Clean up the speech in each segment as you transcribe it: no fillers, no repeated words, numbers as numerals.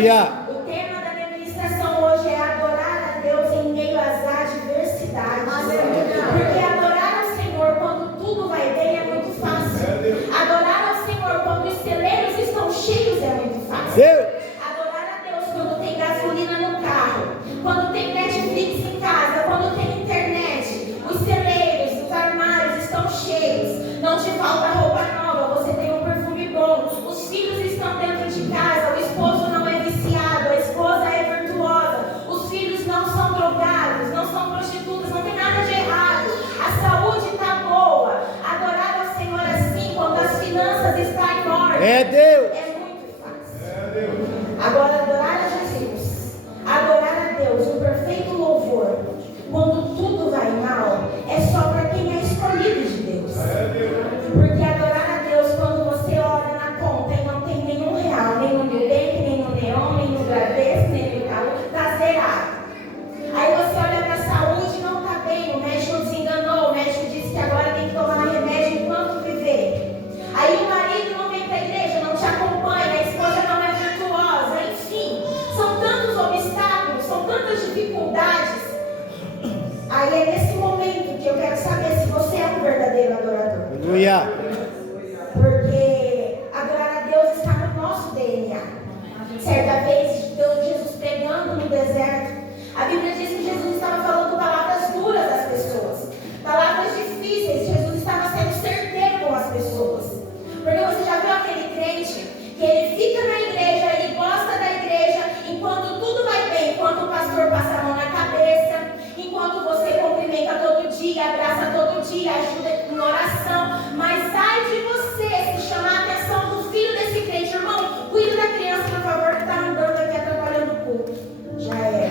Aleluia. O tema da minha ministração hoje é adorar a Deus em meio às adversidades. Porque adorar ao Senhor quando tudo vai bem é muito fácil. Adorar ao Senhor quando os celeiros estão cheios é muito fácil. Adorar a Deus quando tem gasolina no carro, quando tem Netflix em casa, quando tem internet, os celeiros, os armários estão cheios, não te falta roupa nova, você tem um perfume bom, os filhos estão dentro de casa, o esposo não é viciado, a esposa é virtuosa, os filhos não são drogados, não são prostitutas, não tem nada de errado, a saúde está boa. Adorar ao Senhor assim, quando as finanças estão em ordem, É Deus. é muito fácil. Agora, adorar a Jesus, adorar a Deus, o perfeito louvor, quando tudo vai mal, é só para quem é escolhido de Deus. Porque adorar a Deus quando você olha na conta e não tem nenhum real, nem no Nubank, nem no Neon, nem no Bradesco, nem no Itaú, está zerado. Aí você olha para a saúde e não está bem, o médico desenganou, o médico disse que agora tem que tomar remédio enquanto viver. Aí o marido não vem para a igreja, não te acompanha, a esposa não é virtuosa, enfim, são tantos obstáculos, são tantas dificuldades. Aí é nesse momento que eu quero saber se você é um verdadeiro adorador. Aleluia. Porque adorar a Deus está no nosso DNA. Certa vez, Jesus pregando no deserto, a Bíblia diz que Jesus estava falando palavras duras às pessoas, palavras difíceis. Jesus estava sendo certeiro com as pessoas. Porque você já viu aquele crente que ele fica na igreja, ele gosta da igreja, enquanto tudo vai bem, enquanto o pastor passa a mão na cabeça, enquanto você cumprimenta todo dia, abraça todo dia, ajuda em oração. Mas ai de você se chamar a atenção do filho desse crente, irmão, cuida da criança, por favor, que está andando aqui atrapalhando o culto. Já é.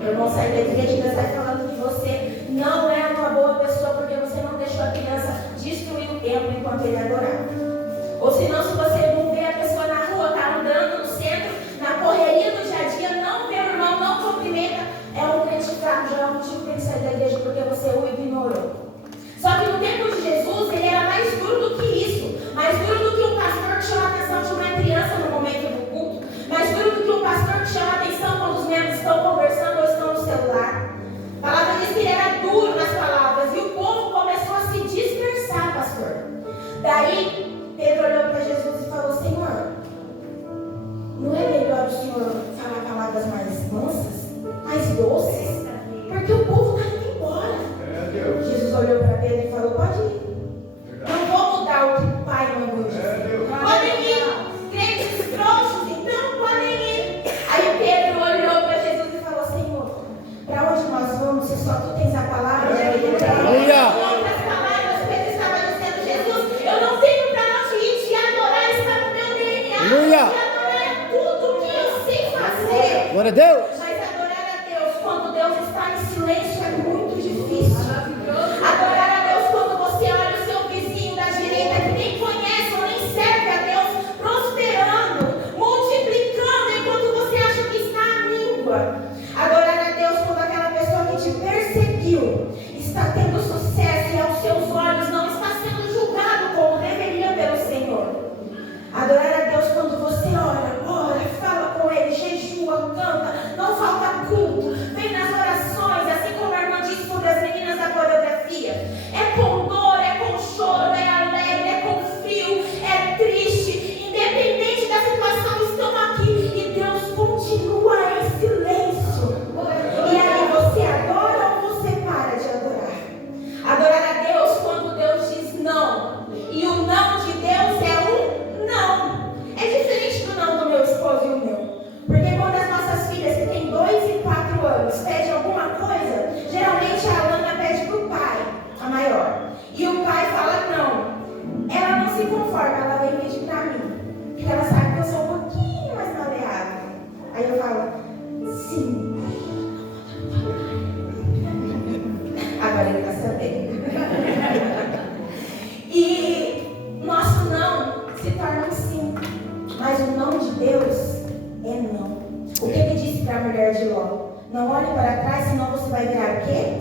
O irmão sai da igreja e ainda sai falando que você não é uma boa pessoa porque você não deixou a criança destruir o templo enquanto ele adorava. Ou senão, se você não vê a pessoa na rua, está andando no centro, na correria do dia a dia, não vê o irmão, não cumprimenta, é um crente fraco, já é um motivo para ele sair da igreja porque você o ignorou. Só que no tempo de Jesus, ele era mais duro do que isso, mais duro do que um pastor que chama a atenção de uma criança no momento do culto, mais duro do que um pastor que chama a atenção quando os membros estão conversando ou estão no celular. A palavra diz que ele era duro nas palavras e o povo começou a se dispersar, pastor. Daí, Pedro olhou para Jesus e falou: Senhor, não é melhor o Senhor falar palavras mais mansas, mais doces? Porque o povo está indo embora. Jesus olhou para Pedro e falou: pode ir. Não vou mudar o que o Pai mandou dizer. Podem ir. Crentes frouxos, então podem ir. Aí Pedro olhou para Jesus e falou: Senhor, para onde nós vamos se só tu tens a palavra de vida? Aleluia. Aleluia. Adorar é tudo que eu sei fazer. Glória a Deus. Mas adorar a Deus quando Deus está em silêncio é muito difícil. Adorar a Deus quando você olha o seu vizinho da direita que nem conhece ou nem serve a Deus, prosperando, multiplicando enquanto você acha que está à míngua. Adorar a Deus quando aquela pessoa que te perseguiu está tendo sucesso e aos seus olhos não está sendo julgado como deveria pelo Senhor. Adorar a Deus quando você ora, fala com Ele, jejua, canta, não falta culto, vem nas orações, assim como a irmã disse sobre as meninas da coreografia. É com dor, é com choro, é alegre, é com frio, é triste, independente da situação, estão aqui e Deus continua em silêncio. E aí você adora ou você para de adorar? Adorar a Deus quando Deus diz não, e o não de Deus é um não. É diferente do não do meu esposo e o meu. Porque quando as nossas filhas que têm 2 e 4 anos pedem alguma coisa, geralmente a Alana pede para o pai, a maior. E o pai fala não. Ela não se conforma, ela vem pedir para mim. Porque ela sabe que eu sou um pouquinho mais maleável. Aí eu falo, sim. Agora ele está sabendo. E nosso não se torna um sim. Mas o não de Deus é não. O que ele disse para a mulher de Ló? Não olhe para trás, senão você vai virar o quê?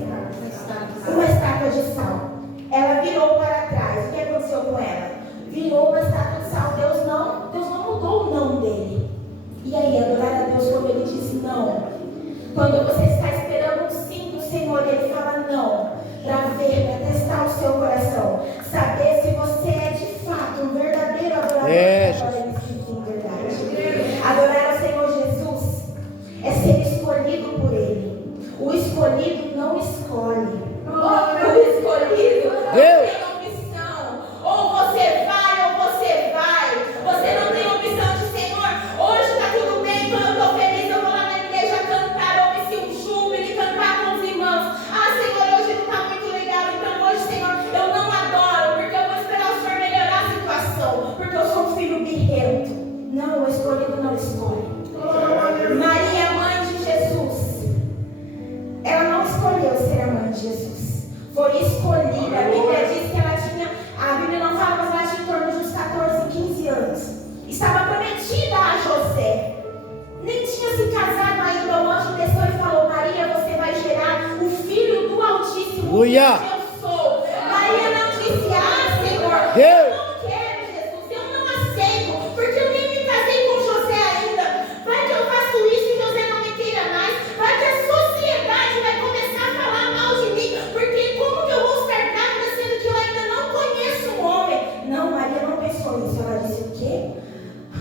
Uma estátua de sal. Ela virou para trás. O que aconteceu com ela? Virou uma estátua de sal. Deus não mudou o não dele. E aí, adorar a Deus quando Ele diz não. Quando você está esperando um sim do Senhor, Ele fala não. Para ver, para testar o seu coração. Saber se você é de fato um verdadeiro adorador. Adorar ao Senhor Jesus é ser escolhido por Ele. O escolhido não escolhe. O escolhido tem opção. Ou você vai ou você vai. Você não tem opção de Senhor. Hoje está tudo bem, quando eu estou feliz eu vou lá na igreja cantar, ouvir um júbilo e cantar com os irmãos. Ah, Senhor, hoje não está muito legal, então hoje, Senhor, eu não adoro, porque eu vou esperar o Senhor melhorar a situação, porque eu sou um filho birrento. Não, o escolhido não escolhe. Maria, mãe de Jesus, ela não escolheu ser a mãe de Jesus, foi escolhida. A Bíblia diz que ela tinha, a Bíblia não fala, mas ela tinha em torno de uns 14, 15 anos. Estava prometida a José, nem tinha se casado ainda. O anjo desceu e falou: Maria, você vai gerar o filho do Altíssimo. Aleluia. Eu sou. Maria não disse: ah, Senhor, Deus. eu não quero, Jesus, eu não aceito, porque eu nem me casei com José ainda. Vai que eu faço isso e José não me queira mais. Vai que a sociedade vai começar a falar mal de mim, porque como que eu vou estar grávida sendo que eu ainda não conheço um homem? Não, Maria não pensou nisso. Ela disse: o quê?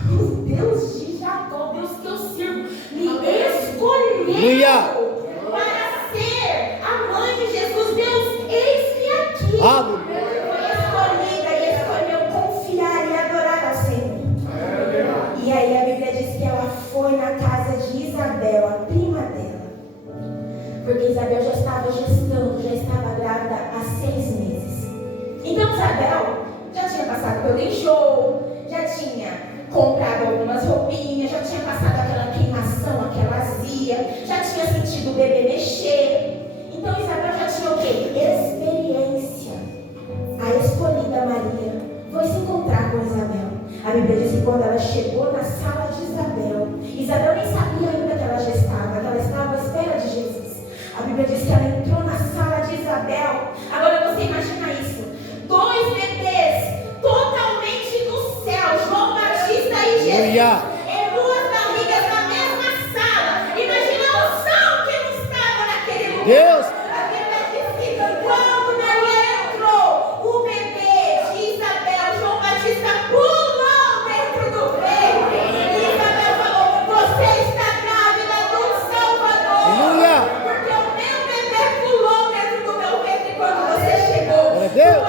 O Deus de Jacó, o Deus que eu sirvo, me escolheu para ser a mãe de Jesus. Deus, eis-me aqui. Foi escolhida e escolheu confiar e adorar ao Senhor. E aí a Bíblia diz que ela foi na casa de Isabel, a prima dela, porque Isabel já estava gestando, já estava grávida há 6 meses. Então Isabel já tinha passado pelo enjoo, já tinha comprado algumas roupinhas, já tinha passado aquela queimação, aquela azia, já tinha sentido o bebê mexer. Então Isabel já tinha o quê? Experiência. A escolhida Maria foi se encontrar com Isabel. A Bíblia diz que quando ela chegou na sala de Isabel, Isabel nem sabia ainda que ela já estava, que ela estava à espera de Jesus. A Bíblia diz que ela entrou na sala de Isabel. Agora você imagina isso: 2 bebês totalmente do céu, João Batista e Jesus, em 2 barrigas na mesma sala. Imagina a unção que não estava naquele lugar. Deus. A Bíblia diz que quando Maria entrou, o bebê de Isabel, João Batista, pulou dentro do ventre. E Isabel falou: você está grávida do Salvador. Porque o meu bebê pulou dentro do meu ventre quando você chegou. Deus.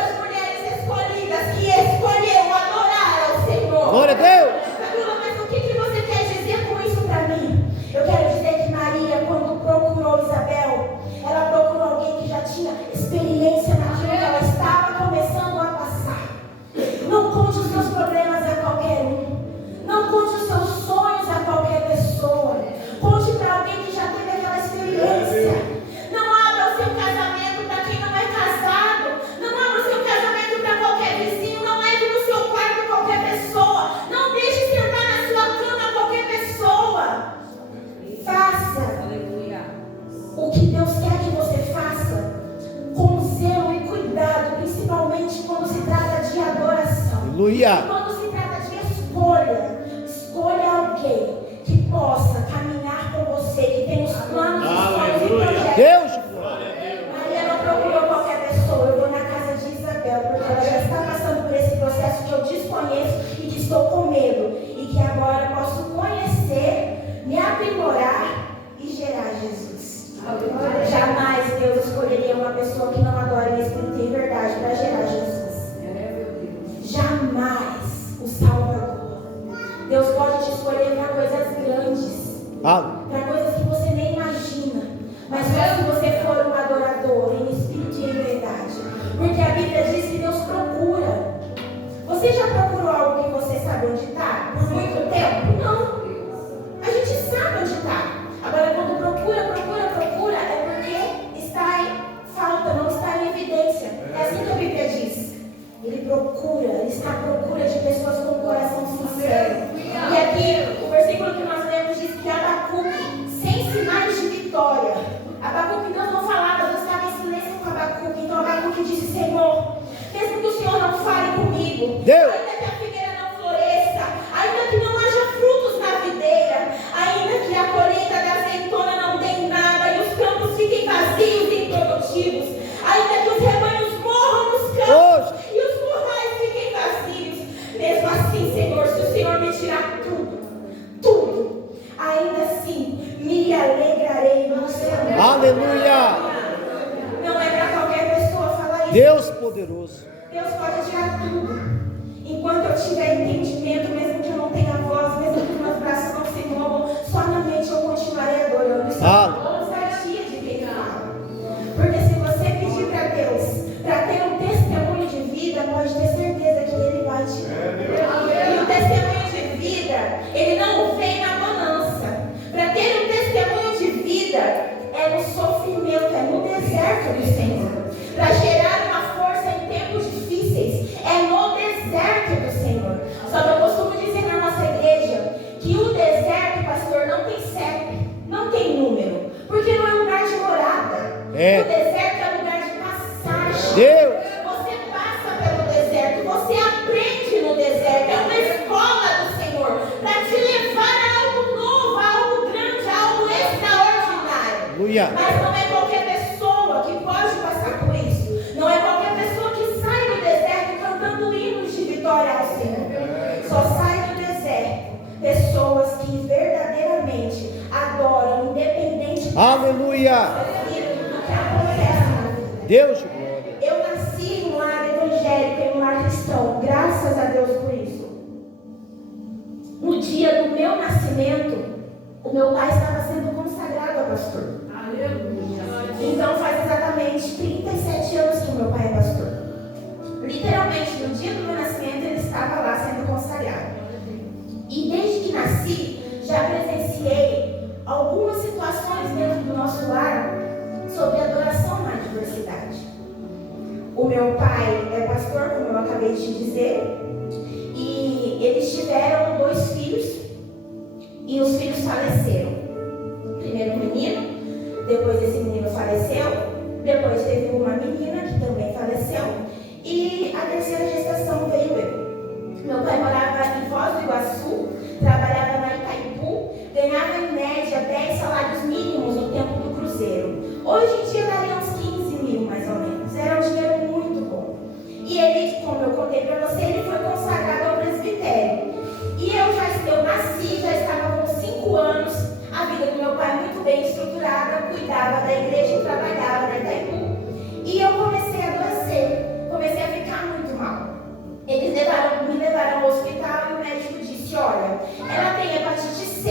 Que escolheu adorar ao Senhor. Glória a Deus. Mas o que você quer dizer com isso para mim? Eu quero dizer que Maria, quando procurou Isabel, ela procurou alguém que já tinha experiência naquilo que ela estava começando a passar. Não conte os seus problemas a qualquer um. Não conte os seus sonhos a qualquer pessoa. Conte para alguém que já teve aquela experiência. Não abra o seu casamento para quem não é casado. Não abra o seu casamento para qualquer vizinho. Não entre no seu quarto qualquer pessoa. Não deixe sentar na sua cama qualquer pessoa. Faça o que Deus quer que você faça com zelo e cuidado, principalmente quando se trata de adoração. Aleluia. Quando se trata de escolha alguém que possa caminhar com você, que tem os planos, os sonhos e projetos. Deus. Maria não procurou qualquer pessoa. Eu vou na casa de Isabel, porque ela já está passando por esse processo que eu desconheço e que estou com medo, e que agora posso conhecer, me aprimorar e gerar Jesus. Jamais Deus escolheria uma pessoa que não adora em espírito e em verdade para gerar Jesus. Jamais o Salvador. Deus pode te escolher para coisas grandes, para coisas que você nem imagina, mas só se você for um adorador em espírito e em verdade. Porque a Bíblia diz que Deus procura. Você já procurou algo que você sabe onde está? Por muito tempo? Não. A gente sabe onde está. Agora, quando procura, é porque está em falta, não está em evidência. É assim que a Bíblia diz. Ele está à procura de pessoas com o coração sincero. E aqui, o versículo que nós lemos diz que Abacuque, sem sinais de vitória. Abacuque, Deus não falava, Deus estava em silêncio com Abacuque. Então Abacuque disse: Senhor, mesmo que o Senhor não fale comigo, Deus. ainda que a figueira não floresça, ainda que não haja frutos na videira, Deus poderoso. Deus pode tirar tudo. Enquanto eu tiver entendimento, mesmo que eu não tenha voz, mesmo que meus braços não se movam, só na mente eu continuarei adorando. Isso é uma ousadia de quem fala. Porque se você pedir para Deus para ter um testemunho de vida, pode ter certeza que Ele vai te dar. E o testemunho de vida, ele não vem na bonança. Para ter um testemunho de vida, é no sofrimento, é no deserto do Senhor. Para gerar uma força em tempos difíceis, é no deserto do Senhor. Só que eu costumo dizer na nossa igreja que o deserto, pastor, não tem CEP, não tem número, porque não é lugar de morada. O deserto é lugar de passagem. Deus. Você passa pelo deserto, você aprende no deserto. É uma escola do Senhor para te levar a algo novo, a algo grande, a algo extraordinário. Aleluia. Mas não é qualquer pessoa que pode passar por isso. Não é qualquer pessoa que sai do deserto cantando hinos de vitória ao Senhor. Só sai do deserto pessoas que verdadeiramente adoram, independente Aleluia. do que acontece na vida. Deus de glória. Eu nasci em um lar evangélico, em um lar cristão, graças a Deus por isso. No dia do meu nascimento, o meu pai estava sendo consagrado a pastor. Então faz exatamente 37 anos que o meu pai é pastor. Literalmente, no dia do meu nascimento, ele estava lá sendo consagrado. E desde que nasci, já presenciei algumas situações dentro do nosso lar sobre adoração na diversidade. O meu pai é pastor, como eu acabei de dizer, e eles tiveram 2 filhos, e os filhos faleceram. Primeiro um menino, depois esse menino faleceu, depois teve uma menina que também faleceu, e a terceira gestação veio eu. Meu pai morava em Foz do Iguaçu, trabalhava na Itaipu, ganhava em média 10 salários mínimos no tempo do cruzeiro. Hoje em dia daria uns 15 mil mais ou menos, era um dinheiro muito bom. E ele, como eu contei para você, ele foi consagrado ao presbitério. E eu nasci, já estava com 5 anos, a vida do meu pai muito bem estruturada, cuidava da igreja e trabalhava na Itaipu. E eu comecei a adoecer, comecei a ficar muito mal. Eles me levaram ao hospital e o médico disse: olha, ela tem hepatite C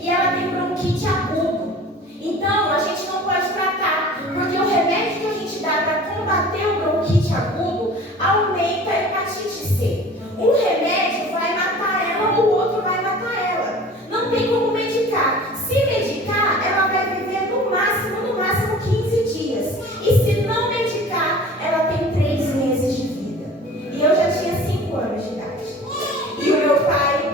e ela tem bronquite agudo. Então a gente não pode tratar, porque o remédio que a gente dá para combater o bronquite agudo aumenta a hepatite C. Um remédio vai matar ela, o outro vai matar ela. Não tem como medicar. Se medicar, ela vai viver no máximo 15 dias. E se não medicar, ela tem 3 meses de vida. E eu já tinha 5 anos de idade. E o meu pai,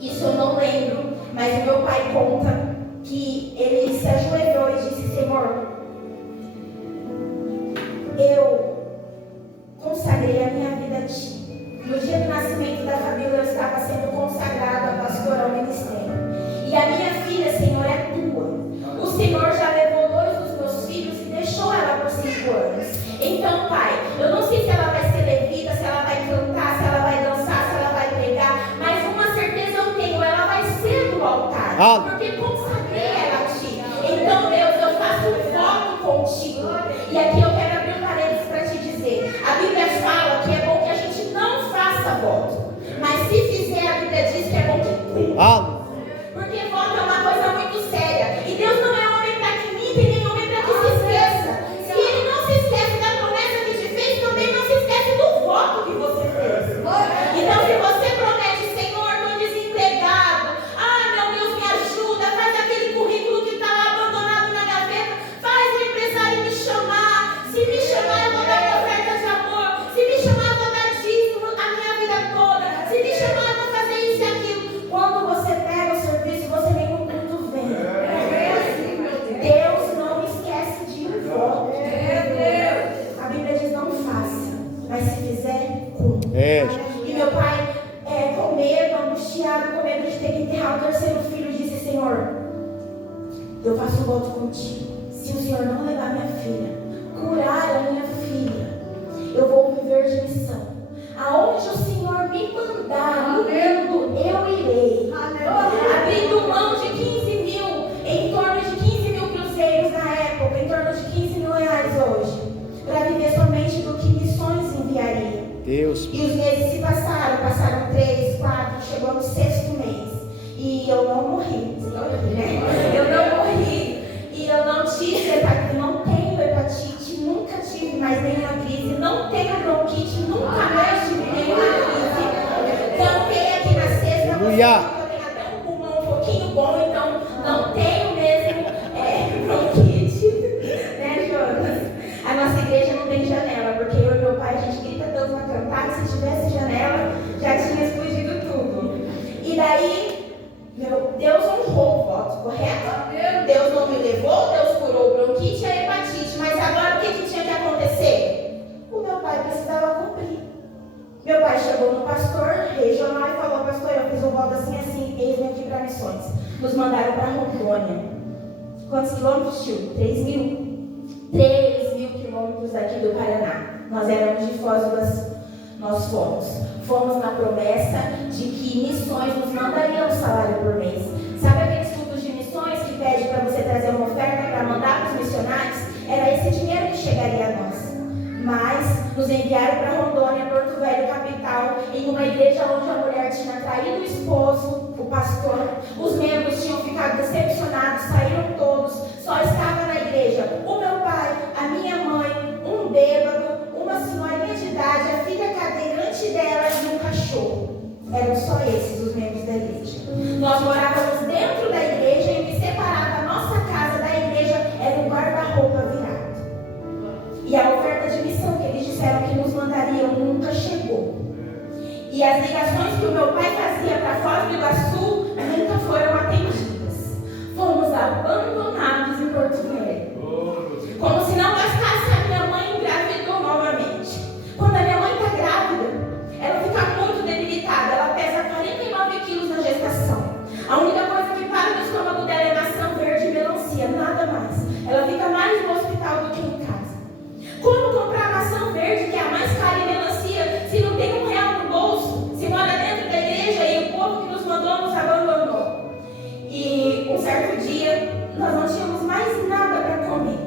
isso eu não lembro, mas o meu pai conta que ele se ajoelhou e disse: Senhor, eu consagrei a minha vida a Ti. No dia do nascimento da Fabíola, eu estava sendo consagrado a pastor ao ministério. E a minha filha, Senhor, é Tua. O Senhor já levou 2 dos meus filhos e deixou ela por 5 anos. Então, Pai, eu não sei se ela vai ser levita, se ela vai cantar, se ela vai dançar, se ela vai pregar, mas uma certeza eu tenho, ela vai ser do altar. Porque consagrei ela a Ti. Então, Deus, eu faço um voto contigo. E aqui eu quero abrir um parênteses para te dizer. A Bíblia fala que é bom que a gente não faça voto. Mas se fizer, a Bíblia diz que é bom que cumpra. Porque voto é uma coisa muito séria. E Deus não é homem para que minta e nem homem para que se esqueça. Se Ele não se esquece da promessa que te fez, também não se esquece do voto que você fez. Então, se você promete: Senhor, estou desempregado, meu Deus, me ajuda, faz aquele currículo que está lá abandonado na gaveta, faz o empresário me chamar. Se me chamar, eu vou dar uma oferta de amor. Se me chamar, eu vou dar dízimo a minha vida toda. Se me chamar, eu vou fazer isso e aquilo. Quando você pega o serviço, você nem no culto vem. Deus não esquece de um voto. A Bíblia diz: não faça, mas se fizer, cumpra. E meu pai, com medo, angustiado, com medo de ter que enterrar o terceiro filho, disse: Senhor, eu faço um voto contigo. Se o Senhor não levar minha filha, curar a minha filha, eu vou viver de missão. Aonde o Senhor me mandar, no mundo, eu irei. Abrindo mão de 15 mil, em torno de 15 mil cruzeiros na época, em torno de 15 mil reais hoje, para viver somente do Deus. E os meses se passaram 3, 4, chegou no 6º mês. E eu não morri. Eu não morri. E eu não tive hepatite, não tenho hepatite, nunca tive mais nenhuma crise, não tenho bronquite, nunca mais tive nenhuma crise. Tampei aqui na sexta, eu tenho até um pulmão um pouquinho bom, então não tenho mesmo bronquite, né, Jonas? A nossa igreja não tem janela, porque eu e meu pai, a gente grita tanto na cantada, se tivesse janela, já tinha explodido tudo. E daí, Deus honrou o voto, correto? Deus não me levou, Deus curou o bronquite e a hepatite, mas agora o que tinha que acontecer? O meu pai precisava cumprir. Meu pai chegou no pastor regional e falou: pastor, eu fiz um voto assim, eis-me aqui para missões. Nos mandaram para Rondônia. Quantos quilômetros, tio? 3.000 quilômetros daqui do Paraná. Nós éramos de Foz do Iguaçu. Nós fomos na promessa de que missões nos mandariam um salário por mês. Sabe aqueles cultos de missões que pede para você trazer uma oferta para mandar para os missionários? Era esse dinheiro que chegaria a nós. Mas nos enviaram para Rondônia, Porto Velho, capital, em uma igreja onde a mulher tinha traído o esposo, o pastor. Os membros tinham ficado decepcionados, saíram todos, só estava na igreja o meu pai, a minha mãe, um bêbado, uma senhorinha de idade, a filha cadeirante dela e um cachorro. Eram só esses os membros da igreja. Nós morávamos dentro da igreja e o que separava a nossa casa da igreja era um guarda-roupa virado. E a oferta de missão que eles disseram que nos mandariam nunca chegou. E as ligações que o meu pai fazia para Foz do Iguaçu nunca foram atendidas. Fomos abandonados em Porto Velho. Como se não bastasse, a minha mãe engravidou novamente. Quando a minha mãe está grávida, ela fica muito debilitada. Ela pesa 49 quilos na gestação. A única coisa que para no estômago dela é maçã verde e melancia, nada mais. Ela fica mais no hospital do que em casa. Como comprar maçã verde, que é a mais cara, e melancia, se não tem R$1 no bolso, se mora dentro da igreja e o povo que nos mandou nos abandonou? E um certo dia, nós não tínhamos mais nada para comer.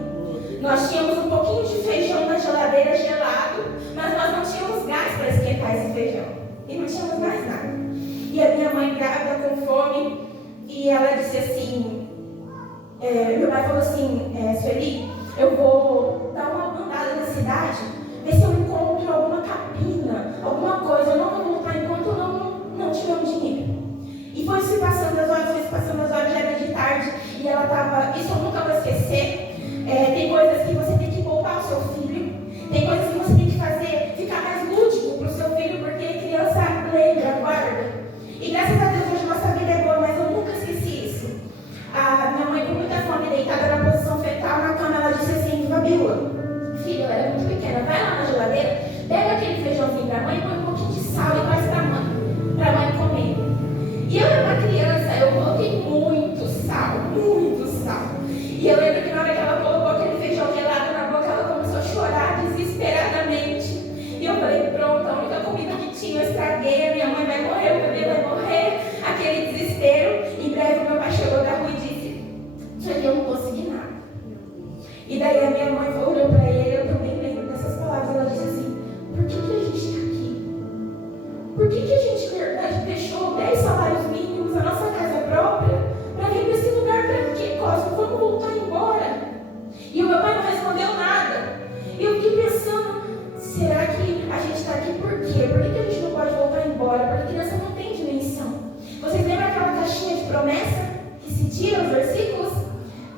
Nós tínhamos um pouquinho de feijão na geladeira gelado, mas nós não tínhamos gás para esquentar esse feijão. E não tínhamos mais nada. E a minha mãe grávida com fome, e ela disse assim, meu pai falou assim, Sueli, eu vou dar uma andada na cidade, ver se eu encontro alguma capina, alguma coisa. Eu não vou voltar enquanto não tiver um dinheiro. E foi se passando as horas, já era de tarde, e ela estava, isso eu nunca vou esquecer. Tem coisas que você tem que poupar o seu filho, tem coisas que você tem que fazer, ficar mais lúdico para o seu filho, porque criança lembra, guarda. E graças a Deus hoje nossa vida é boa, mas eu nunca esqueci isso. A minha mãe, com muita fome, deitada na posição fetal na cama, ela disse assim: Fabíola, filha, ela era muito pequena, vai lá na geladeira, pega aquele feijãozinho da mãe, põe um pouquinho de sal e traz para a mãe comer. E eu era uma criança, eu coloquei muito sal. E eu lembro que na hora que ela colocou aquele feijão gelado na boca, ela começou a chorar desesperadamente. E eu falei: pronto, a única comida que tinha eu estraguei, a minha mãe vai morrer, o bebê vai morrer. Aquele desespero. Em breve meu pai chegou da rua e disse: Sueli, eu não consegui nada. E daí a minha mãe olhou para ele, eu também lembro dessas palavras, ela disse assim: por que a gente está aqui? Por que a gente, na verdade, deixou 10 salários mínimos, a nossa casa própria, para vir para esse lugar para quê, Cosmo? Vamos voltar embora. E o meu pai não respondeu nada. E eu fiquei pensando: será que a gente está aqui por quê? Por que a gente não pode voltar embora? Porque a criança não tem dimensão. Vocês lembram aquela caixinha de promessa que se tira os versículos?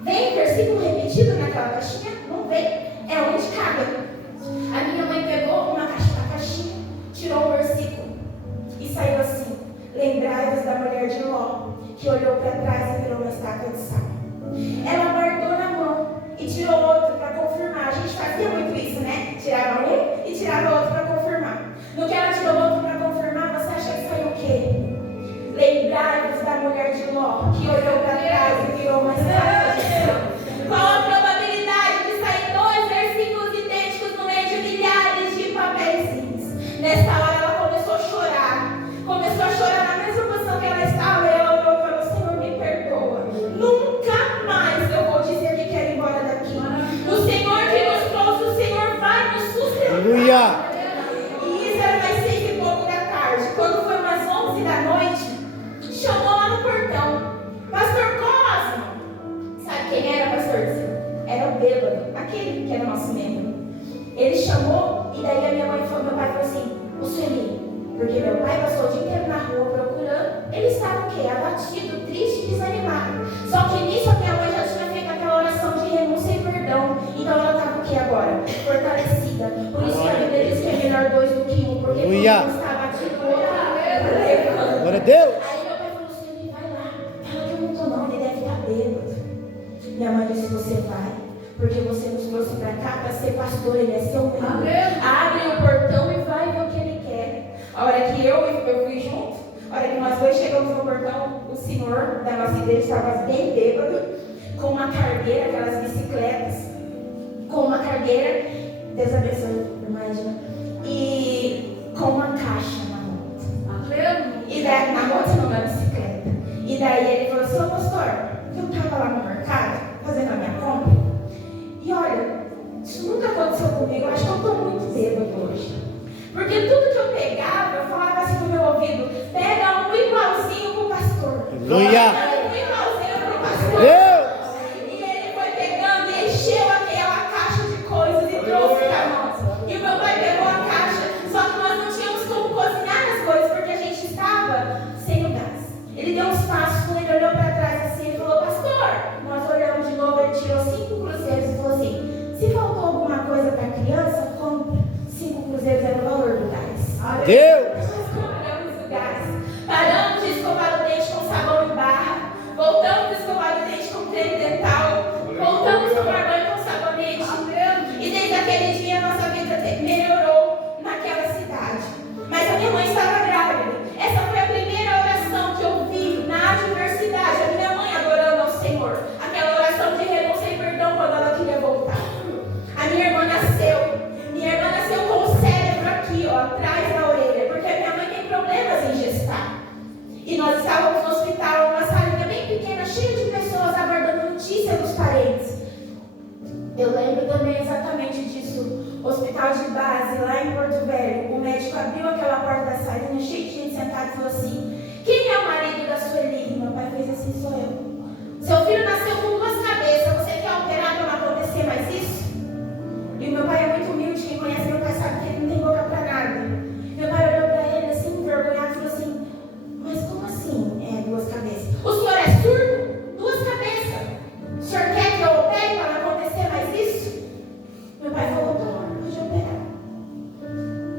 Vem versículo repetido naquela caixinha? Não vem. É onde cabe. A minha mãe pegou uma caixinha, tirou um versículo e saiu assim: lembrai-vos da mulher de Ló, que olhou para trás e virou uma estátua de sal. Ela guardou na mão e tirou outro para confirmar. A gente fazia muito isso, né? Tirava um e tirava outro para confirmar. No que ela tirou outro para confirmar, você acha que saiu o quê? Lembrai-vos da mulher de Ló, que olhou para trás e virou uma estátua de sal. Qual a probabilidade de sair 2 versículos idênticos no meio de milhares de papeizinhos? Nessa hora ela começou a chorar. Começou a chorar na mesma posição que ela estava. E ela olhou e falou: Senhor, me perdoa. Nunca mais eu vou dizer que quero ir embora daqui. O Senhor que nos trouxe, o Senhor vai nos sustentar. Aleluia. E isso era chamou, e daí a minha mãe falou, meu pai falou assim, ô Sueli, porque meu pai passou o dia inteiro na rua procurando, ele estava o quê? Abatido, triste, desanimado. Só que nisso a minha mãe já tinha feito aquela oração de renúncia e perdão. Então ela estava o quê agora? Fortalecida. Por isso que a Bíblia diz que é melhor dois do que um, porque quando um está abatido, o outro levanta. Glória a Deus. Aí meu pai falou assim, vai lá, fala que eu não estou não, ele deve estar bêbado. Minha mãe disse, você vai, porque você nos trouxe para cá para ser pastor, ele é seu membro. Abre o portão e vai ver o que ele quer. A hora que eu fui junto, a hora que nós dois chegamos no portão, o senhor da nossa igreja estava bem bêbado, com uma cargueira, aquelas bicicletas, com uma cargueira, Deus abençoe, irmã Edna, e com uma caixa na moto. E daí, na moto não, na bicicleta. E daí ele falou assim, ô pastor, eu estava lá no mercado, fazendo a minha compra, e olha, isso nunca aconteceu comigo, eu acho que eu estou muito bêbado hoje. Porque tudo que eu pegava, eu falava assim no meu ouvido, pega um igualzinho pro pastor. Aleluia. Um igualzinho pro pastor. Deus. E ele foi pegando e encheu aquela caixa de coisas e trouxe para nós. E o meu pai pegou a caixa, só que nós não tínhamos como cozinhar as coisas, porque a gente estava sem o gás. Ele deu uns passos, quando ele olhou para trás assim, ele falou, pastor, nós olhamos de novo, ele tirou 5 cruzeiros e falou assim, se faltou alguma coisa para a criança, compra. 5 cruzeiros era o valor do gás. Deus. Nós compramos o gás. Paramos de escovar o dente com sabão em barra. Voltamos a escovar o dente com creme dental. Voltamos a tomar banho com sabonete. E desde aquele dia a nossa vida melhorou naquela cidade. Mas a minha mãe estava grávida. Essa foi a primeira oração que eu vi na adversidade. A minha mãe adorando ao Senhor. Aquela oração de renúncia e perdão quando ela queria voltar. A minha irmã nasceu. Minha irmã nasceu com o cérebro aqui, ó, atrás da orelha, porque a minha mãe tem problemas em gestar. E nós estávamos no hospital, uma salinha bem pequena, cheia de pessoas aguardando notícia dos parentes. Eu lembro também exatamente disso. Hospital de base, lá em Porto Velho. O médico abriu aquela porta da salinha, cheia de gente sentada e falou assim, quem é o marido da Sueli? Meu pai fez assim, sou eu. Seu filho nasceu com 2 cabeças, você quer operar para não acontecer mais isso? E o meu pai é muito humilde, quem conhece meu pai sabe que ele não tem boca pra nada. Meu pai olhou pra ele assim, envergonhado, e falou assim, mas como assim, 2 cabeças? O senhor é surdo? 2 cabeças. O senhor quer que eu opere para não acontecer mais isso? Meu pai falou, pode operar.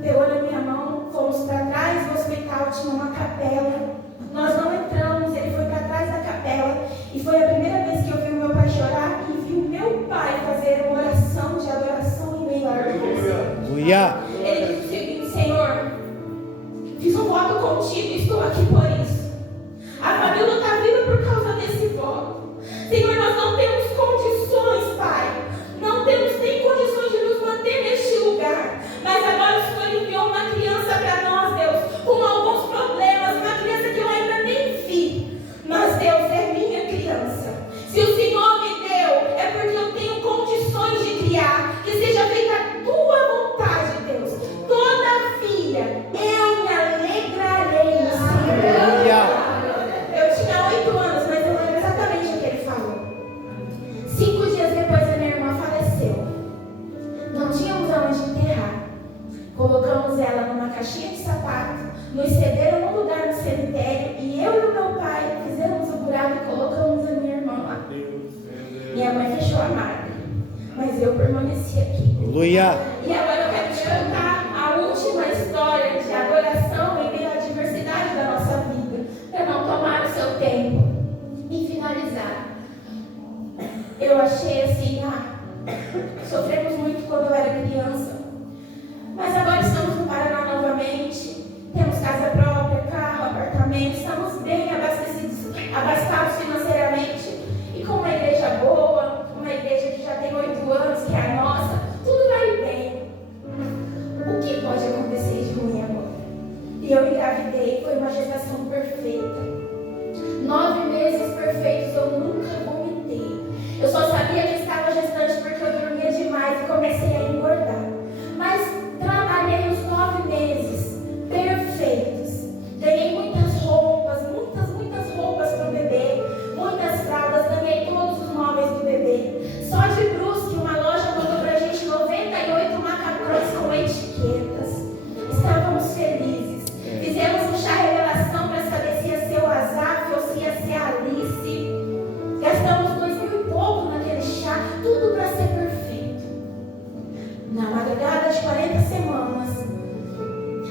Pegou na minha mão, fomos para trás do hospital, tinha uma capela. Nós não entramos, ele foi para trás da capela. E foi a primeira vez que eu vi o meu pai chorar e vi o meu pai fazer uma oração de adoração em meio à oração. Aleluia. Ele disse o seguinte, Senhor, fiz um voto contigo e estou aqui por isso. A família está viva por causa desse voto. Senhor, nós não temos condições, Pai. Não temos nem condições de nos manter neste lugar. Mas agora o Senhor enviou uma criança para nós, Deus, com alguns problemas, uma criança que eu ainda nem vi. Mas Deus é minha criança. Se o Senhor me deu, é porque eu tenho condições de criar. Que seja feita a tua vontade, Deus. Todavia, eu me alegrarei no Senhor. Eu tinha 8 anos, mas eu lembro exatamente o que ele falou. 5 dias depois, a minha irmã faleceu. Não tínhamos aonde enterrar. Colocamos ela numa caixinha de sapato, nos cederam um lugar no cemitério e eu e o meu pai fizemos o buraco e colocamos a minha irmã lá. Minha mãe fechou a marca, mas eu permaneci aqui. Aleluia. E agora eu quero te contar a última história de adoração em meio à diversidade da nossa vida, para não tomar o seu tempo e finalizar. Eu achei assim, sofremos muito quando eu era criança, mas agora estamos no Paraná novamente, temos casa própria, carro, apartamento, estamos bem abastados financeiramente e com uma igreja boa, uma igreja que já tem 8 anos, que é a nossa, tudo vai bem. O que pode acontecer de ruim agora? E eu engravidei, foi uma gestação perfeita. 9 meses perfeitos, eu nunca vomitei. Eu só sabia que estava gestante porque eu dormia demais e comecei a engordar. Na madrugada de 40 semanas,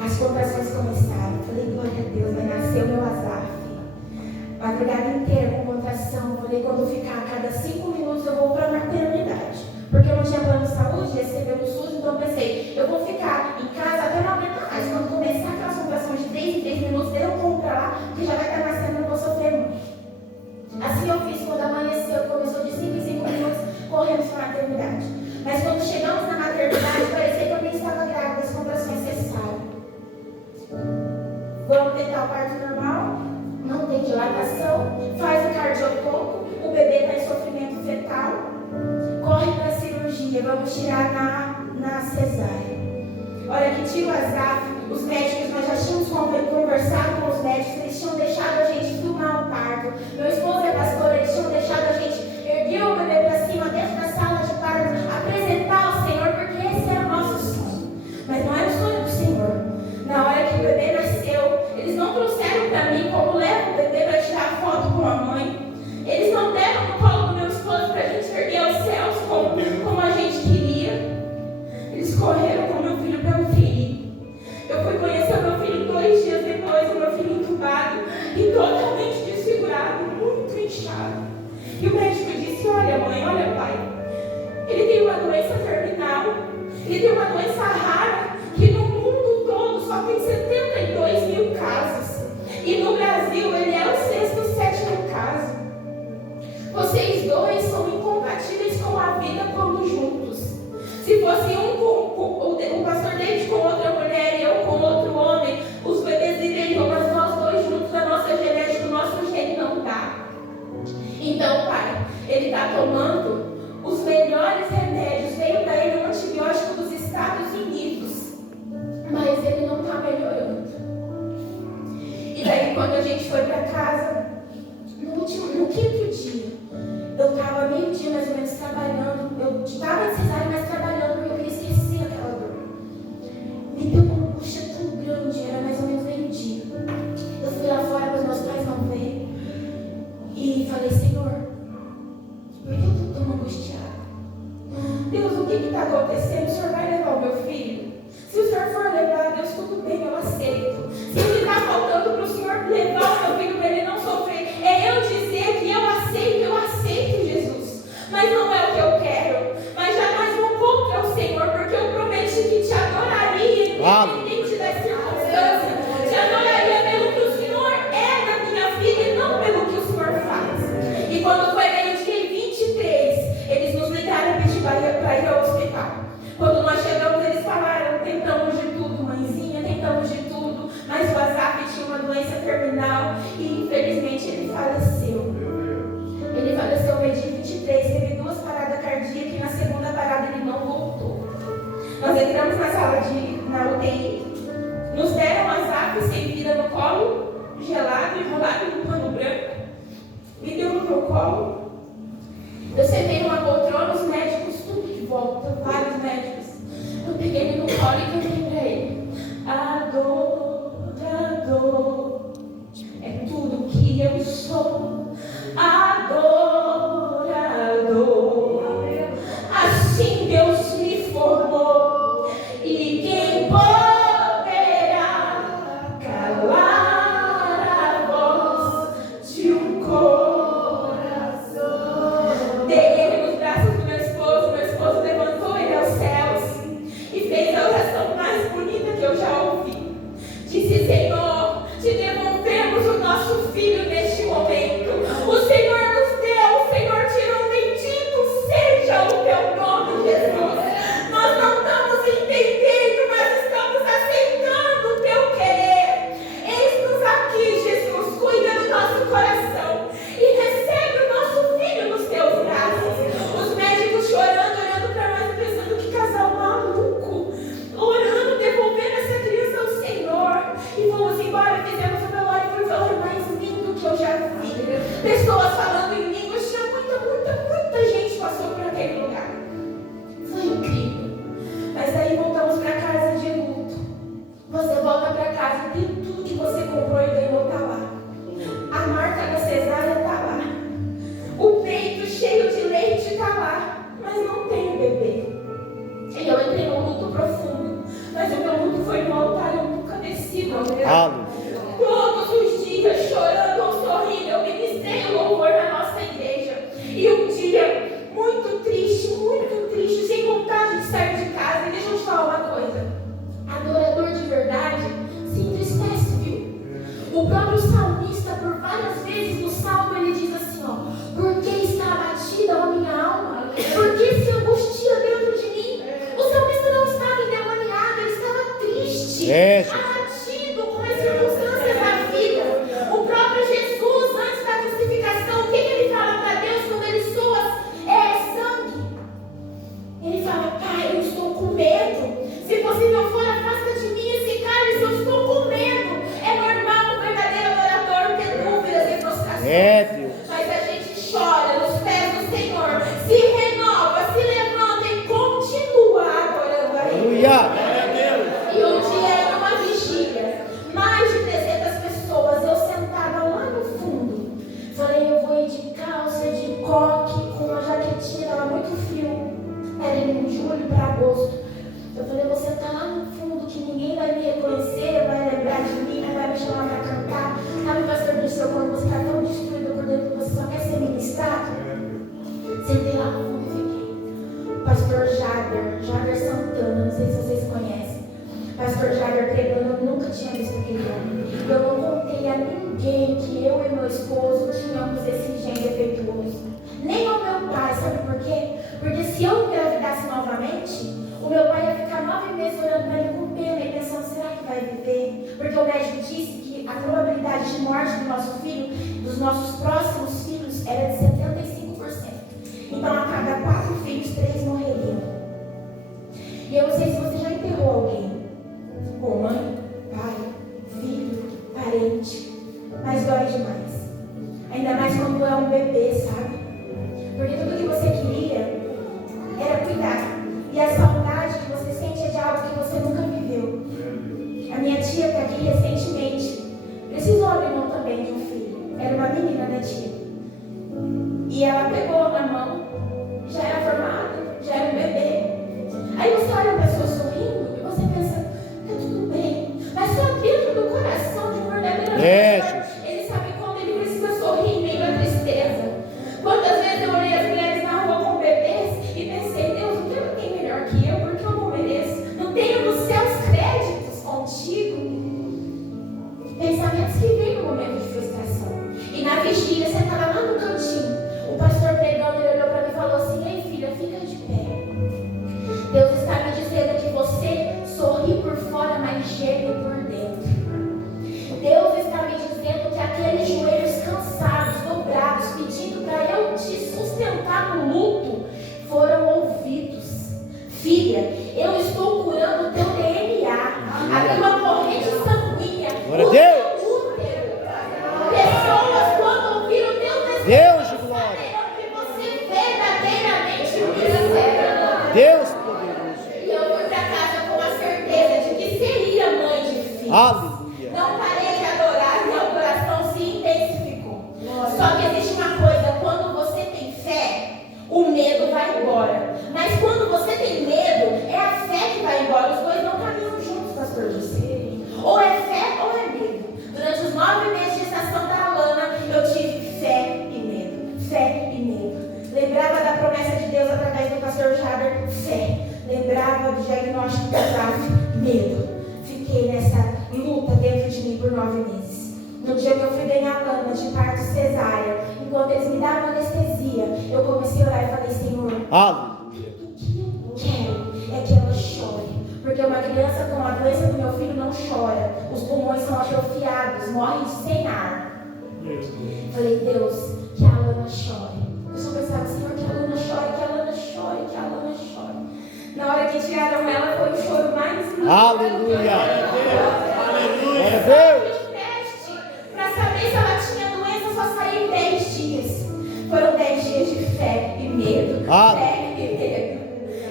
as contrações começaram. Falei, glória a Deus, vai nascer o meu Azaf. Madrugada inteira com contração. Falei, quando ficar a cada 5 minutos eu vou para a maternidade. Porque eu não tinha plano de saúde, recebeu o SUS, então eu pensei, eu vou ficar em casa até não aguentar mais. Quando começar aquelas contrações de 3 em 3 minutos, eu vou para lá, porque já vai estar nascendo e eu vou sofrer muito. Assim eu fiz, quando amanheceu, começou de 5 em 5 minutos, corremos para a maternidade. Mas quando chegamos na maternidade, parecia que eu nem estava grávida, as contrações cessaram. Vamos tentar o parto normal, não tem dilatação, faz o cardiotoco, o bebê está em sofrimento fetal, corre para a cirurgia, vamos tirar na cesárea. Olha que tira o Azaf, os médicos, nós já tínhamos conversado com os médicos, eles tinham deixado a gente filmar o parto. Meu esposo é pastor, eles tinham deixado a gente erguer o bebê para cima dentro da sala de parto, apresentar ao Senhor, porque esse era o nosso sonho. Mas não era o sonho do Senhor. Na hora que o bebê nasceu, eles não trouxeram para mim como leva o bebê para tirar foto com a mãe. Eles não deram no colo do meu esposo para a gente erguer aos céus como a gente queria. Eles correram com meu filho para UTI. Eu fui conhecer o meu filho 2 dias depois, o meu filho entubado e totalmente desfigurado, muito inchado. E o médico disse, olha mãe, olha pai, ele tem uma doença terminal, ele tem uma doença rara, que no mundo todo só tem 72 mil casos. E no Brasil ele é o 6º, 7º caso. Vocês dois são incompatíveis com a vida quando juntos. Se fosse o pastor David com outra mulher e eu com outro homem, os bebês iriam, mas nós dois juntos, a nossa genética, o nosso gene não dá. Então, pai, ele está tomando os melhores remédios, veio daí um antibiótico dos Estados Unidos, mas ele não está melhorando. E daí, quando a gente foi para casa, no 5º dia, eu estava meio-dia mais ou menos trabalhando, eu estava de cesárea, mas trabalhando, porque eu queria esquecer aquela dor. Me deu uma angústia tão grande, era mais ou menos meio-dia. Eu fui lá fora para os meus pais não verem e falei, Senhor, por que eu estou tão angustiada? Deus, o que está acontecendo? O Senhor vai levar o meu filho? Se o Senhor for levar, Deus, tudo bem, eu aceito. Se o que está faltando para o Senhor levar o meu filho para ele não sofrer, é eu dizer que eu aceito, Jesus. Mas não é o que eu quero. Mas jamais vou contra o Senhor, porque eu prometi que te adoraria, independente da circunstância. Te adoraria pelo que o Senhor é na minha vida e não pelo que o Senhor faz. E quando foi meio-dia e 23, eles nos ligaram e pediram para ir ao hospital. Quando nós chegamos, eles falaram, tentamos de tudo, mãezinha, tentamos de tudo, mas o Azaf tinha uma doença terminal e infelizmente ele faleceu. Ele faleceu no dia 23, teve 2 paradas cardíacas e na segunda parada ele não voltou. Nós entramos na UTI, nos deram o Azaf sem vida no colo, gelado, enrolado no pano branco, me deu no meu colo. Eu sentei numa poltrona, os médicos tudo de volta, vários médicos. Eu peguei ele no colo e cantei pra ele. Adorador é tudo que eu sou. Adorador, assim Deus me formou. E quem poderá calar a voz de um coração? Dei ele nos braços do meu esposo levantou ele aos céus e fez a oração mais bonita que eu já ouvi. Disse, Senhor, te devolvemos o nosso filho neste momento. O Senhor nos deu, o Senhor tirou, bendito seja o teu nome, Jesus. Nós não estamos entendendo, mas estamos aceitando o teu querer. Eis-nos aqui, Jesus, cuida do nosso coração e recebe o nosso filho nos teus braços. Os médicos chorando, olhando para nós, pensando que casal maluco, orando, devolvendo essa criança ao Senhor. E fomos embora, fizemos o velório, foi o velório mais lindo que eu já vi. Pessoas falando em línguas, tinha muita gente passou por aquele lugar. Foi incrível. Mas aí voltamos para casa de luto. Você volta para casa e tudo que você comprou e ganhou está lá. A marca da cesárea está lá. O peito cheio de leite está lá. Mas não tem o bebê. E eu entrei no Aleluia. Todos os dias, chorando ou sorrindo, eu ministrei o louvor na nossa igreja. E um dia, muito triste, sem vontade de sair de casa. E deixa eu te falar uma coisa: adorador de verdade se entristece, viu? O próprio salmista, por várias vezes no salmo, ele diz assim: ó, por que está abatida a minha alma? Por que se angustia dentro de mim? O salmista não estava endemoniado, ele estava triste, abatido com as circunstâncias da vida. O próprio Jesus, antes da crucificação, o que ele fala para Deus quando ele soa sangue? Ele fala: Pai, eu estou com medo. Se possível for, afasta de mim esse cálice, eu estou com medo. É normal um verdadeiro adorador ter dúvidas e frustrações. Deus. Mas a gente chora nos pés do Senhor, se renova, se levanta e continua adorando a Ele. Aleluia. E um dia era uma vigília, mais de 300 pessoas, eu sentada lá no fundo. Falei: eu vou ir de calça, de coque, com uma jaquetinha, estava muito frio. Era em julho para agosto. Eu falei: eu vou sentar lá no fundo, que ninguém vai me reconhecer, vai lembrar de mim, não vai me chamar para cantar. Sabe, pastor, do seu quando você está tão destruído por dentro, você só quer ser ministrado? Sentei lá no fundo e fiquei. Pastor Jader Santana, não sei se vocês conhecem. Pastor Jader pregando, eu nunca tinha visto aquele homem. Eu não contei a ninguém que eu e meu esposo tínhamos esse gene defeituoso. Nem ao meu pai, sabe por quê? Porque se eu engravidasse novamente, o meu pai ia ficar 9 meses olhando para ele com pena e pensando: será que vai viver? Porque o médico disse que a probabilidade de morte do nosso filho, dos nossos próximos filhos, era de 75%. Então, a cada 4 filhos, 3 morreriam. E eu não sei se você já enterrou alguém, com mãe, pai, filho, parente, mas dói demais. Ainda mais quando é um bebê, sabe? Porque tudo que você queria era cuidar. E a saudade que você sente é de algo que você nunca viveu. A minha tia está aqui recentemente. Precisou abrir mão também de um filho. Era uma menina, né, tia? E ela pegou na mão. Já era formada, já era um bebê. Aí você olha a pessoa sorrindo e você pensa: tá tudo bem. Mas só dentro do coração de um verdadeiro amor, ele sabe quando ele precisa sorrir em meio à tristeza. Quantas vezes eu olhei as mulheres na rua com bebês e pensei: Deus, não tem ninguém melhor que eu, porque eu não mereço. Não tenho nos céus créditos contigo. Pensamentos que vêm no momento de frustração. E na vigília, sentada lá no cantinho, o pastor pregando, ele olhou para mim e falou assim: ei, filha, fica de pé. Deus está me dizendo que você sorri por fora, mas geme por dentro. Deus está me dizendo que aqueles joelhos cansados, dobrados, pedindo para eu te sustentar no luto, foram ouvidos. Filha, eu estou curando o teu DNA, a tua corrente sanguínea, o teu útero. Pessoas, quando ouviram o teu testemunho, saberão que você verdadeiramente recebe. Deus poderoso. E eu fui para casa com a certeza de que seria mãe de filhos. Aleluia. Não parei de adorar, minha adoração se intensificou. Só que existe uma coisa: quando você tem fé, o medo vai embora. Mas quando você tem medo, é a fé que vai embora. Os dois não caminham juntos, pastor José. Ou é fé ou é medo. Durante os 9 meses de gestação da Alana, eu tive fé e medo. Fé e medo. Lembrava da promessa de Deus através do pastor Jader, fé. Lembrava do diagnóstico do Zaf, medo. Fiquei nessa luta dentro de mim por 9 meses. No dia que eu fui ganhar a Alana de parto cesárea, enquanto eles me davam anestesia, eu comecei a orar e falei: Senhor, Aleluia. tudo que eu quero é que ela chore. Porque uma criança com a doença do meu filho não chora. Os pulmões são atrofiados, morrem sem ar. Falei: Deus, que a Alana chore. Eu só pensava: Senhor, que a Alana chore, que a Alana chore, que a Alana chore. Na hora que tiraram ela, foi o choro mais lindo. Aleluia. Aleluia. Deus. Para saber se ela tinha doença, só saiu 10 dias. Foram 10 dias de fé e medo. Fé e medo.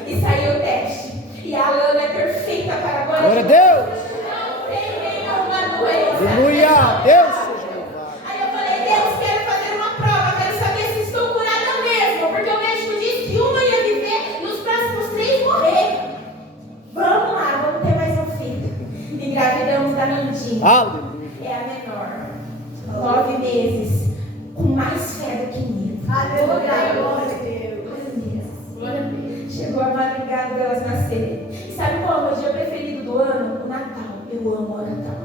E saiu o teste. E a Alana é perfeita para agora. Glória a Deus. Não tem nenhuma doença. Aleluia. Deus seja louvado. Aí eu falei: Deus, quero fazer uma prova. Quero saber se estou curada mesmo. Porque o médico disse que uma ia viver e os próximos 3 morrer. Vamos lá, vamos ter mais um filho. Engravidamos da Nandinha. rapidinho. Aleluia. É a menor. 9 meses. Com mais fé do que mil. Aleluia. Glória a Deus. Glória a Deus. Chegou a madrugada delas nascerem. Sabe qual é o meu dia preferido do ano? O Natal. Eu amo o Natal.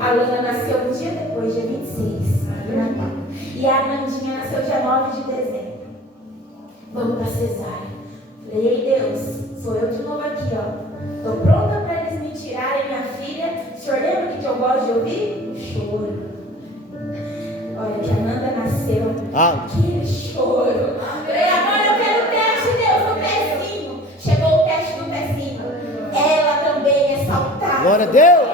A Lana nasceu um dia depois, dia 26 do Natal. E a Nandinha nasceu dia 9 de dezembro. Vamos para cesárea. Falei, ei Deus, sou eu de novo aqui, ó. Estou pronta para eles me tirarem minha filha. O senhor lembra o que eu gosto de ouvir? O choro. Olha, que a Nanda nasceu. Aquele choro. Falei, agora eu quero o teste, Deus, no pezinho. Chegou o teste do pezinho. Ela também é saudável. Glória a Deus.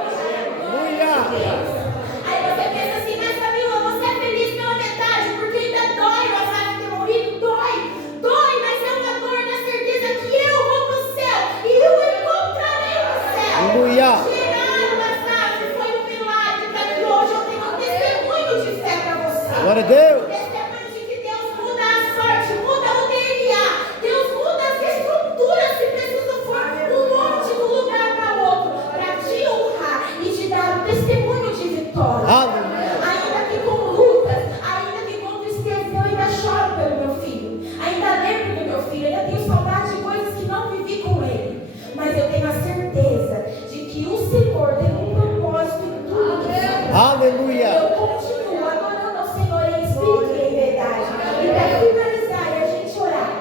Aí você pensa assim, mas Camila, você é feliz pela metade, porque ainda dói o Azael ter morrido, dói, mas é uma dor na certeza que eu vou pro céu e eu encontrarei no céu. Aleluia. Tirar o Azael foi um milagre para que hoje eu tenha um testemunho de fé para você. Glória a Deus. Testemunho de que Deus muda a sorte, muda o DNA, Deus muda as estruturas se preciso for um monte de um lugar para outro, para te honrar e te dar um testemunho de vitória. Ainda que com lutas, ainda que com tristeza, eu ainda choro pelo meu filho, ainda lembro do meu filho, ainda tenho saudade de coisas que não vivi com ele, mas eu tenho a certeza de que o Senhor tem um propósito em tudo que faz. Aleluia. Eu continuo adorando ao Senhor em espírito e em verdade. E para finalizar e a gente orar,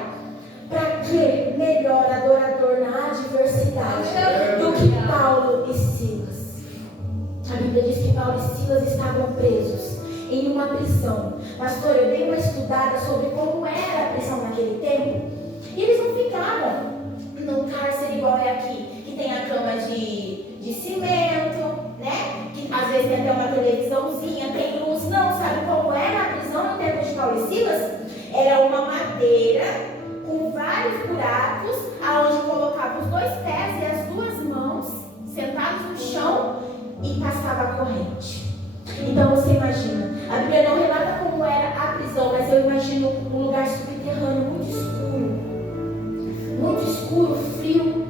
para que melhor adorador na adversidade do que Paulo e Silas. A Bíblia diz que Paulo e Silas estavam presos em uma prisão. Pastor, eu dei uma estudada sobre como era a prisão naquele tempo. E eles não ficavam num cárcere igual é aqui, que tem a cama de cimento, né? Que às vezes tem até uma televisãozinha, tem luz. Não, sabe como era a prisão no tempo de Paulo e Silas? Era uma madeira com vários buracos, aonde colocava os 2 pés e as 2 mãos sentados no chão e passava a corrente. Então você imagina, a Bíblia não relata como era a prisão, mas eu imagino um lugar subterrâneo muito escuro, frio,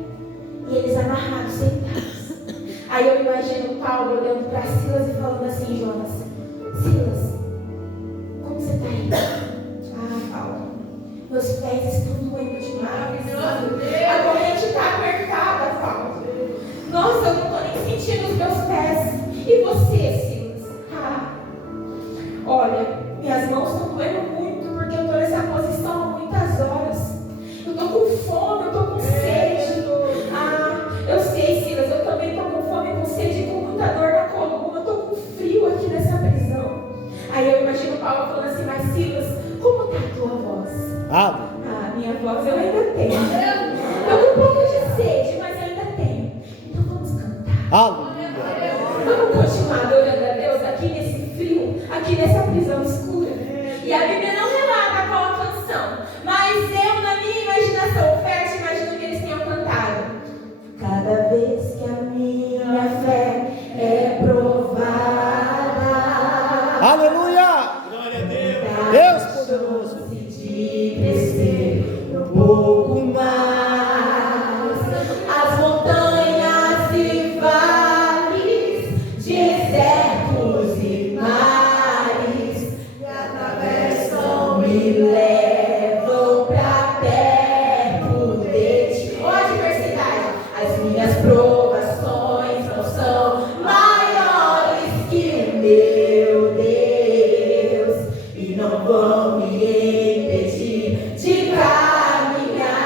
e eles amarrados, sentados. Aí eu imagino Paulo olhando para Silas e falando assim, Jonas, Silas, como você está aí? Ah, Paulo, meus pés estão doendo demais. A corrente está apertada, Paulo. Nossa, eu não estou nem sentindo os meus pés. E você, Silas? Olha, minhas mãos estão doendo muito porque eu estou nessa posição há muitas horas. Eu estou com fome, eu estou com sede. Eu sei, Silas, eu também estou com fome, com sede e com muita dor na coluna. Eu estou com frio aqui nessa prisão. Aí eu imagino Paulo falando assim, mas Silas, como está a tua voz? Minha voz eu ainda tenho. Estou com um pouco de sede, mas eu ainda tenho. Então vamos cantar. Vamos continuar adorando a Deus aqui nesse frio, aqui nessa prisão escura. E a Bíblia não relata qual a canção, mas eu, na minha imaginação fértil, imagino que eles tenham cantado. Cada vez que a minha fé é provada. Aleluia. Glória a Deus. Deus poderoso. De crescer um pouco mais, as montanhas e vales, desertos e mares, me atravessam, me levam pra perto de ti. Ó, a diversidade, as minhas provações não são maiores que o meu Deus e não vão me impedir de caminhar.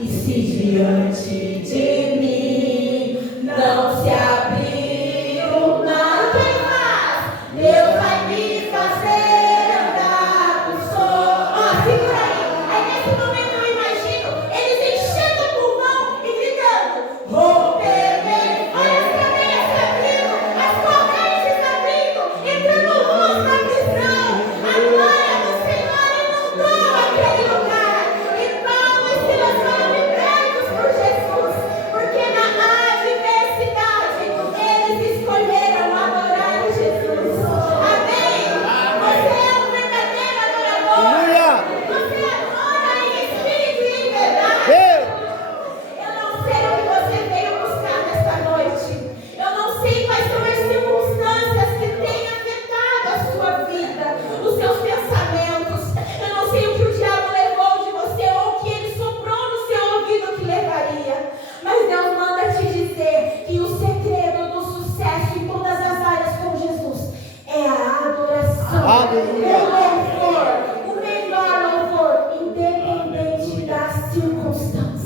E se diante de mim não se abrir o mar, quem faz? Deus vai me fazer andar no sol. Segura aí. Aí nesse momento eu imagino eles enchendo o pulmão e gritando: romperei. Olha as cadeias se abrindo, as correntes se abrindo, entrando luz na prisão. A glória do Senhor inundou aquele lugar. E Paulo e Silas foram libertos por Jesus.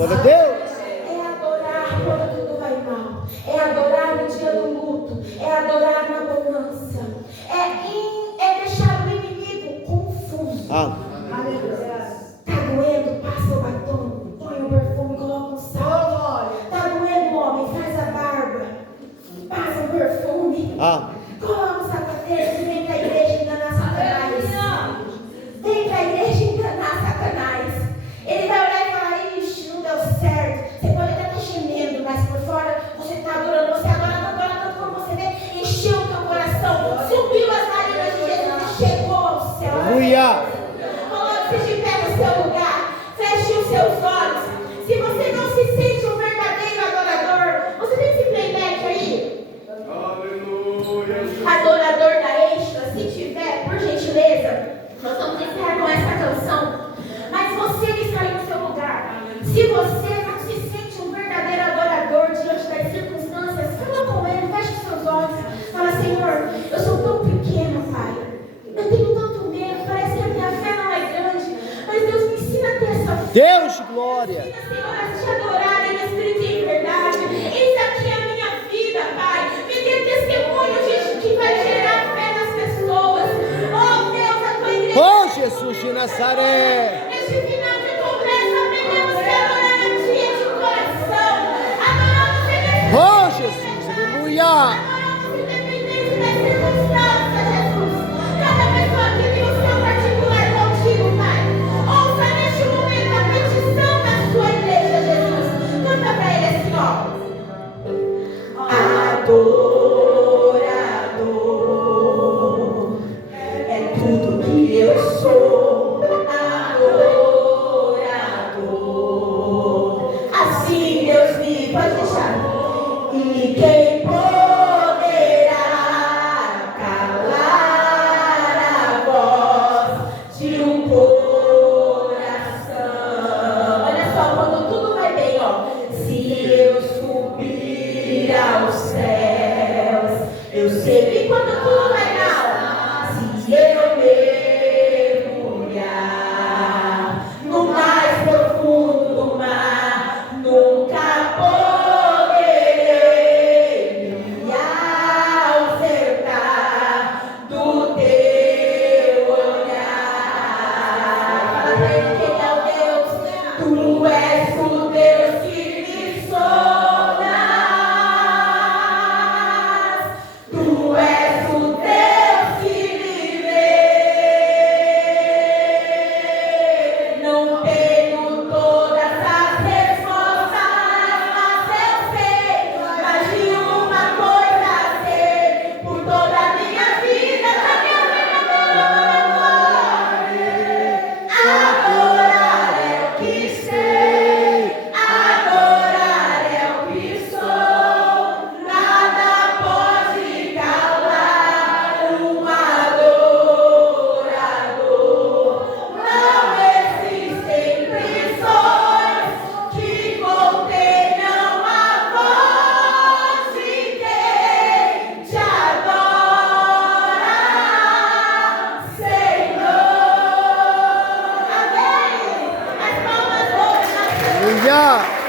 Glória a Deus. É adorar quando tudo vai mal. É adorar no dia do luto. É adorar na bonança. É deixar o inimigo confuso. Tá doendo? Passa o batom. Põe o perfume, coloca um sal. Tá doendo, homem? Faz a barba. Passa o perfume. Coloca o sapateiro e vem pra igreja enganar Satanás. Vem pra igreja enganar Satanás. Ele vai olhar e falar: ixi, não deu certo. Você pode até estar gemendo, mas por fora você está adorando. Você adora tanto como você vê. Encheu o teu coração. Subiu as narinas de Jesus e chegou ao céu. Aleluia. Coloque-se de pé no seu lugar. Feche os seus olhos. Se você não se sente um verdadeiro adorador, você tem esse playback aí? Adorador da Extra, se tiver, por gentileza, nós vamos encerrar com essa canção. Mas você que está aí no seu lugar, se você não se sente um verdadeiro adorador diante das circunstâncias, fala com ele, feche os seus olhos. Fala: Senhor, eu sou tão pequeno, Pai. Eu tenho tanto medo, parece que a minha fé não é grande. Mas Deus, me ensina a ter essa fé. Deus de glória. Me ensina, Senhor, a te adorar em espírito e em verdade. Eis aqui a minha vida, Pai. Me dê testemunho que vai gerar fé nas pessoas. Oh Deus, a tua igreja. Oh Jesus de Nazaré. Neste final de congresso, aprendemos a adorar a Ti de coração. Adoramos sem Oh Jesus, aleluia. adoramos independente das circunstâncias, Jesus. Cada pessoa que tem o seu particular contigo, Pai. Ouça neste momento a petição da sua igreja, Jesus. Canta pra ele assim, ó. Adorador é tudo que eu sou. Adorador, assim Deus me pode deixar. E quem poderá calar a voz de um coração? Olha só, quando tudo vai bem, ó. Se eu subir aos céus, eu sei que quando tudo vai mal, se eu mergulhar no mais profundo do mar, nunca poderei me ausentar do teu olhar. Fala pra ele quem é o Deus. Tu és o Deus que me sondas. Tu és o Deus que me vê. Não tenho todas as respostas, mas eu sei mais de uma coisa sei. Por toda a minha vida, da minha vida, adorar é o que sei, adorar é o que sou. Nada pode calar um adorador. Não existem prisões que contenham a voz de quem te adora, Senhor. Amém. As palmas hoje. Aleluia.